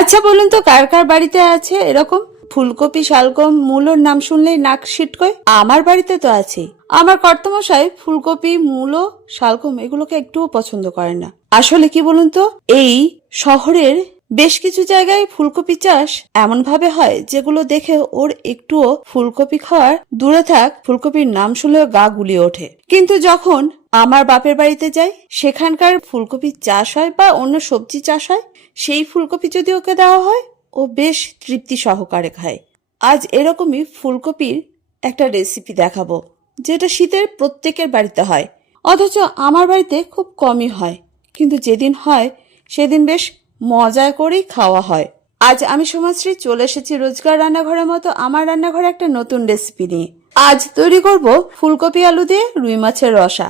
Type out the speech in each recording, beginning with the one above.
আচ্ছা বলুন তো, কার কার বাড়িতে আছে এরকম? ফুলকপি, শালগম, মূলোর নাম শুনলেই নাক সিটকয়। আমার বাড়িতে তো আছে। আমার কর্তমশাই ফুলকপি, মূলো, শালগম এগুলোকে একটুও পছন্দ করেন না। আসলে কি বলুন তো, এই শহরের বেশ কিছু জায়গায় ফুলকপি চাষ এমন ভাবে হয় যেগুলো দেখে ওর একটুও ফুলকপি খাওয়ার দূরে থাক, ফুলকপির নাম শুনলেও গা গুলিয়ে ওঠে। কিন্তু যখন আমার বাপের বাড়িতে যাই, সেখানকার ফুলকপির চাষ হয় বা অন্য সবজি চাষ হয় সেই ফুলকপি যদি ওকে দেওয়া হয়, ও বেশ তৃপ্তি সহকারে খায়। আজ এরকমই ফুলকপির একটা রেসিপি দেখাবো, যেটা শীতের প্রত্যেকের বাড়িতে হয়। অথচ আমার বাড়িতে খুব কমই হয়, কিন্তু যেদিন হয়, সেদিন বেশ মজা করেই খাওয়া হয়। আজ আমি সমাজশ্রী চলে এসেছি রোজগার রান্নাঘরের মতো আমার রান্নাঘরে একটা নতুন রেসিপি নিয়ে। আজ তৈরি করব ফুলকপি আলু দিয়ে রুই মাছের রসা।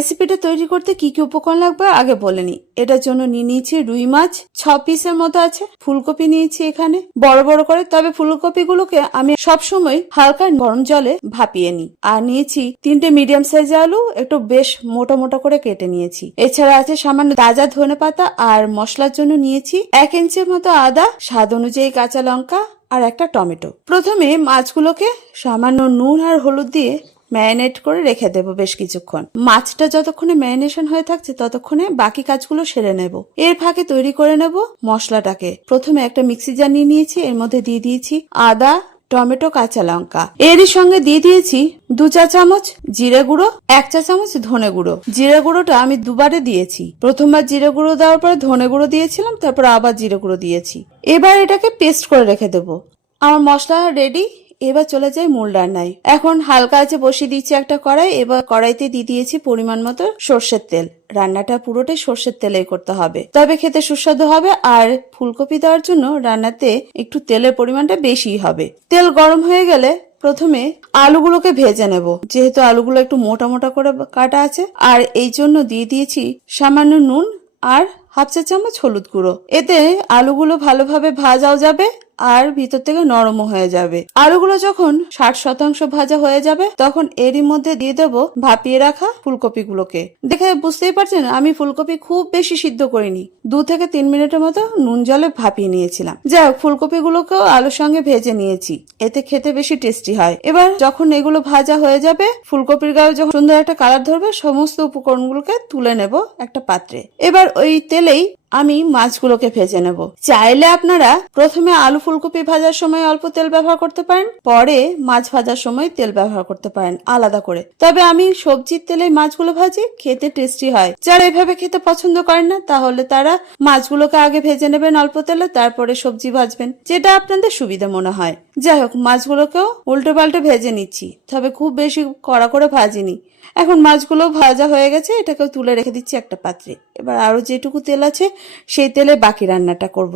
রেসিপিটা তৈরি করতে কি কি উপকরণ লাগবে আগে বলে নি এটার জন্য নিয়ে নিয়েছি রুই মাছ, ছ পিসের মতো আছে, ফুলকপি নিয়েছি এখানে। বড় বড় করে, তবে ফুলকপিগুলোকে আমি সবসময় হালকা গরম জলে ভাপিয়ে নিই। আর নিয়েছি তিনটে মিডিয়াম সাইজ আলু, একটু বেশ মোটা মোটা করে কেটে নিয়েছি। এছাড়া আছে সামান্য তাজা ধনে পাতা আর মশলার জন্য নিয়েছি এক ইঞ্চির মতো আদা, স্বাদ অনুযায়ী কাঁচা লঙ্কা আর একটা টমেটো। প্রথমে মাছগুলোকে সামান্য নুন আর হলুদ দিয়ে ম্যারিনেট করে রেখে দেব বেশ কিছুক্ষণ। মাছটা যতক্ষণে ম্যারিনেশন হয়ে থাকছে ততক্ষণে বাকি কাজগুলো সেরে নেব। এর ফাঁকে তৈরি করে নেব মশলাটাকে। প্রথমে একটা মিক্সি জার নিয়ে নিয়েছি, এর মধ্যে দিয়ে দিয়েছি আদা, টমেটো, কাঁচা লঙ্কা। এরই সঙ্গে দিয়ে দিয়েছি দু চা চামচ জিরে গুঁড়ো, এক চা চামচ ধনে গুঁড়ো। জিরে গুঁড়োটা আমি দুবারে দিয়েছি। প্রথমবার জিরে গুঁড়ো দেওয়ার পরে ধনে গুঁড়ো দিয়েছিলাম, তারপর আবার জিরে গুঁড়ো দিয়েছি। এবার এটাকে পেস্ট করে রেখে দেবো। আমার মশলা রেডি এবার চলে যাই মূল রান্নায়। এখন হালকা আছে বসিয়ে দিচ্ছি একটা কড়াই, এবার কড়াইতে দিয়ে দিয়েছি পরিমাণ মতো সর্ষের তেল। রান্নাটা পুরোটাই সর্ষের তেলে করতে হবে। তবে খেতে সুস্বাদু হবে আর ফুলকপি দেওয়ার জন্য রান্নাতে একটু তেলের পরিমাণটা বেশি হবে। তেল গরম হয়ে গেলে প্রথমে আলুগুলোকে ভেজে নেব। যেহেতু আলুগুলো একটু মোটা মোটা করে কাটা আছে, আর এই জন্য দিয়ে দিয়েছি সামান্য নুন আর হাফ চা চামচ হলুদ গুঁড়ো। এতে আলুগুলো ভালোভাবে ভাজাও যাবে আর ভিতর থেকে নরমও হয়ে যাবে। আলুগুলো যখন ষাট শতাংশ ভাজা হয়ে যাবে, তখন এরই মধ্যে দিয়ে দেব ভাপিয়ে রাখা ফুলকপিগুলোকে। দেখে বুঝতেই পারছেন, আমি ফুলকপি খুব বেশি সিদ্ধ করিনি। দু থেকে তিন মিনিটের মতো নুন জলে ভাপিয়ে নিয়েছিলাম। যাই হোক, ফুলকপিগুলোকেও আলুর সঙ্গে ভেজে নিয়েছি। এতে খেতে বেশি টেস্টি হয়। এবার যখন এগুলো ভাজা হয়ে যাবে, ফুলকপির গায়ে যখন সুন্দর একটা কালার ধরবে, সমস্ত উপকরণগুলোকে তুলে নেব একটা পাত্রে। এবার ওই তেলেই আমি মাছগুলোকে ভেজে নেব। চাইলে আপনারা প্রথমে আলু ফুলকপি ভাজার সময় অল্প তেল ব্যবহার করতে পারেন, পরে মাছ ভাজার সময় তেল ব্যবহার করতে পারেন আলাদা করে। তবে আমি সবজির তেলে মাছগুলো ভাজি, খেতে টেস্টি হয়। যারা এভাবে খেতে পছন্দ করেন না, তাহলে তারা মাছগুলোকে আগে ভেজে নেবেন অল্প তেলে, তারপরে সবজি ভাজবেন, যেটা আপনাদের সুবিধা মনে হয়। যাই হোক, মাছগুলোকেও উল্টো পাল্টে ভেজে নিচ্ছি, তবে খুব বেশি কড়া করে ভাজিনি। এখন মাছগুলো ভাজা হয়ে গেছে, এটাকেও তুলে রেখে দিচ্ছি একটা পাত্রে এবার আরও যেটুকু তেল আছে, সেই তেলে বাকি রান্নাটা করব।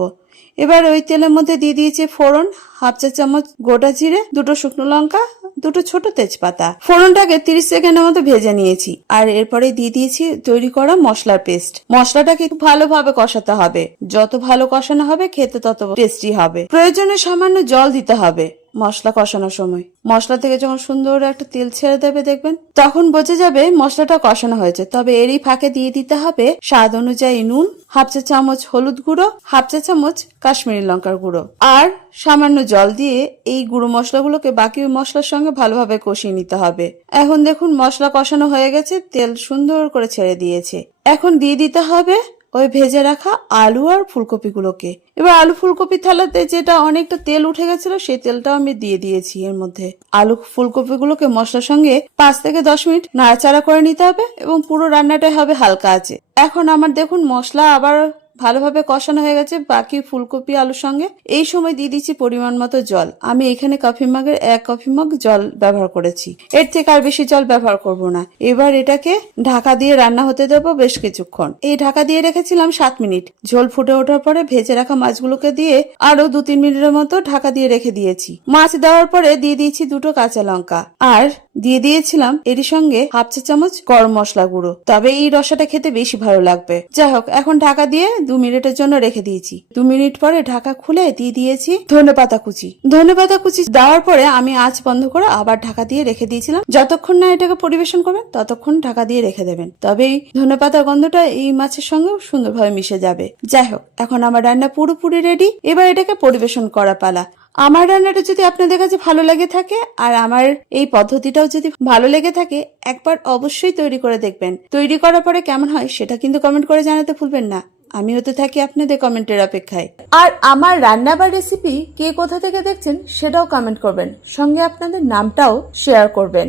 এবার ওই তেলের মধ্যে দিয়ে দিয়েছে ফোড়ন হাফ চা চামচ গোটা জিরে, দুটো শুকনো লঙ্কা, দুটো ছোট তেজপাতা। ফোড়নটাকে তিরিশ সেকেন্ডের মতো ভেজে নিয়েছি। আর এরপরে দিয়ে দিয়েছি তৈরি করা মশলার পেস্ট। মশলাটাকে ভালোভাবে কষাতে হবে। যত ভালো কষানো হবে, খেতে তত টেস্টি হবে। প্রয়োজনে সামান্য জল দিতে হবে মশলা কষানোর সময়। মশলা থেকে যখন সুন্দর একটা তেল ছেড়ে দেবে, দেখবেন? তখন বোঝা যাবে মশলাটা কষানো হয়েছে। তবে এরই ফাঁকে দিয়ে দিতে হবে স্বাদ অনুযায়ী নুন, হাফ চা চামচ হলুদ গুঁড়ো, হাফ চা চামচ কাশ্মীরি লঙ্কার গুঁড়ো। আর সামান্য জল দিয়ে এই গুঁড়ো মশলাগুলোকে বাকি মশলার সঙ্গে ভালোভাবে কষিয়ে নিতে হবে। এখন দেখুন মশলা কষানো হয়ে গেছে, তেল সুন্দর করে ছেড়ে দিয়েছে। এখন দিয়ে দিতে হবে ওই ভেজে রাখা আলু আর ফুলকপিগুলোকে। এবার আলু ফুলকপি থালাতে যেটা অনেকটা তেল উঠে গেছিল, সেই তেলটাও আমি দিয়ে দিয়েছি এর মধ্যে। আলু ফুলকপিগুলোকে মশলার সঙ্গে পাঁচ থেকে দশ মিনিট নাড়াচাড়া করে নিতে হবে এবং পুরো রান্নাটাই হবে হালকা আছে এখন আমার দেখুন মশলা আবার ভালোভাবে কষানো হয়ে গেছে, বাকি ফুলকপি, আলুর সঙ্গে। এই সময় দিয়ে দিচ্ছি পরিমাণ মতো জল। আমি এখানে কফি মগের এক কফি মগ জল ব্যবহার করেছি। এর থেকে আর বেশি জল ব্যবহার করব না। এবার এটাকে ঢাকা দিয়ে রান্না হতে দেবো বেশ কিছুক্ষণ। এই ঢাকা দিয়ে রেখেছিলাম সাত মিনিট। ঝোল ফুটে ওঠার পরে ভেজে রাখা মাছগুলোকে দিয়ে আরও দু তিন মিনিটের মতো ঢাকা দিয়ে রেখে দিয়েছি। মাছ দেওয়ার পরে দিয়ে দিয়েছি দুটো কাঁচা লঙ্কা। আর দিয়ে দিয়েছিলাম এরই সঙ্গে হাফ চা চামচ গরম মশলা গুঁড়ো। তবে এই রসাটা খেতে বেশি ভালো লাগবে। যাই হোক, এখন ঢাকা দিয়ে দু মিনিটের জন্য রেখে দিয়েছি। দু মিনিট পরে ঢাকা খুলে দিয়ে দিয়েছি ধনেপাতা কুচি। ধনেপাতা কুচি দেওয়ার পরে আমি আঁচ বন্ধ করে আবার ঢাকা দিয়ে রেখে দিয়েছিলাম। যতক্ষণ না এটাকে পরিবেশন করবেন ততক্ষণ ঢাকা দিয়ে রেখে দেবেন। তবেই ধনেপাতার গন্ধটা এই মাছের সঙ্গেও সুন্দরভাবে মিশে যাবে। যাই হোক, এখন আমার রান্না পুরোপুরি রেডি। এবার এটাকে পরিবেশন করা পালা। আমার রান্নাটা যদি আপনাদের কাছে ভালো লেগে থাকে আর আমার এই পদ্ধতিটাও যদি ভালো লেগে থাকে, একবার অবশ্যই তৈরি করে দেখবেন। তৈরি করার পরে কেমন হয় সেটা কিন্তু কমেন্ট করে জানাতে ভুলবেন না। আমিও তো থাকি আপনাদের কমেন্টের অপেক্ষায়। আর আমার রান্না বা রেসিপি কে কোথা থেকে দেখছেন সেটাও কমেন্ট করবেন। সঙ্গে আপনাদের নামটাও শেয়ার করবেন।